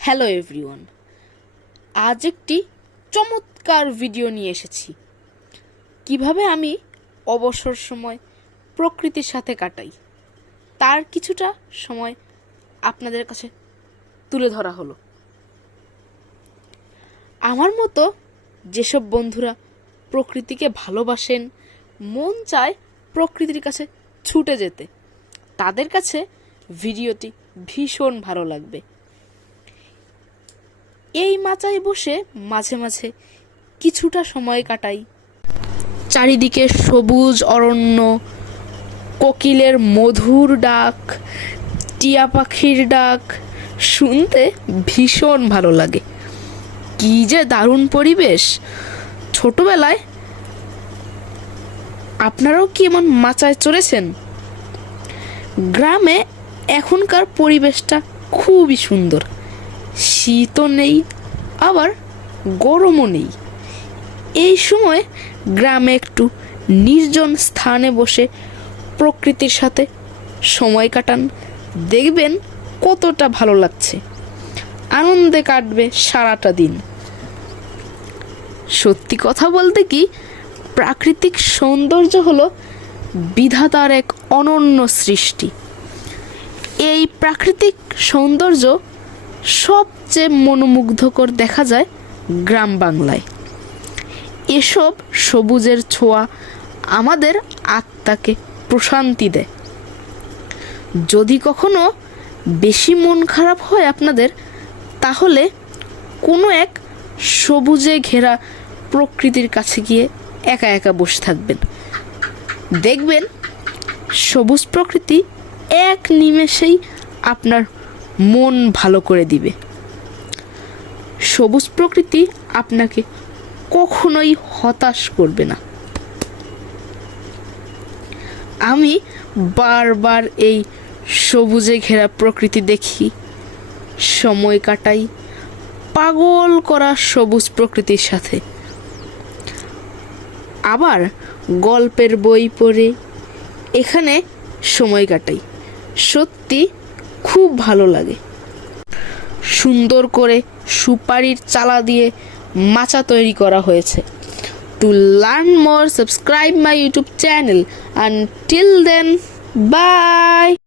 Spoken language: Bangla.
হ্যালো এভরিওয়ান, আজ একটি চমৎকার ভিডিও নিয়ে এসেছি। কিভাবে আমি অবসর সময় প্রকৃতির সাথে কাটাই তার কিছুটা সময় আপনাদের কাছে তুলে ধরা হলো। আমার মতো যেসব বন্ধুরা প্রকৃতিকে ভালোবাসেন, মন চায় প্রকৃতির কাছে ছুটে যেতে, তাদের কাছে ভিডিওটি ভীষণ ভালো লাগবে। এই মাচায় বসে মাঝে মাঝে কিছুটা সময় কাটাই। চারিদিকে সবুজ অরণ্য, কোকিলের মধুর ডাক, টিয়া পাখির ডাক শুনতে ভীষণ ভালো লাগে। কি যে দারুণ পরিবেশ! ছোটবেলায় আপনারাও কি এমন মাচায় চড়েছেন? গ্রামে এখনকার পরিবেশটা খুবই সুন্দর। শীতও নেই, আবার গরমও নেই। এই সময় গ্রামে একটু নির্জন স্থানে বসে প্রকৃতির সাথে সময় কাটান, দেখবেন কতটা ভালো লাগছে। আনন্দে কাটবে সারাটা দিন। সত্যি কথা বলতে কি, প্রাকৃতিক সৌন্দর্য হলো বিধাতার এক অনন্য সৃষ্টি। এই প্রাকৃতিক সৌন্দর্য সবচেয়ে মনোমুগ্ধকর দেখা যায় গ্রাম বাংলায়। এসব সবুজের ছোঁয়া আমাদের আত্মাকে প্রশান্তি দেয়। যদি কখনো বেশি মন খারাপ হয় আপনাদের, তাহলে কোনো এক সবুজে ঘেরা প্রকৃতির কাছে গিয়ে একা একা বসে থাকবেন। দেখবেন সবুজ প্রকৃতি এক নিমেষেই আপনার মন ভালো করে দিবে। সবুজ প্রকৃতি আপনাকে কখনোই হতাশ করবে না। আমি বারবার এই সবুজে ঘেরা প্রকৃতি দেখি, সময় কাটাই পাগল করা সবুজ প্রকৃতির সাথে। আবার গল্পের বই পড়ে এখানে সময় কাটাই। সত্যি খুব ভালো লাগে। সুন্দর করে সুপারির চালা দিয়ে মাচা তৈরি করা হয়েছে। To learn more, subscribe my YouTube channel. Until then, bye.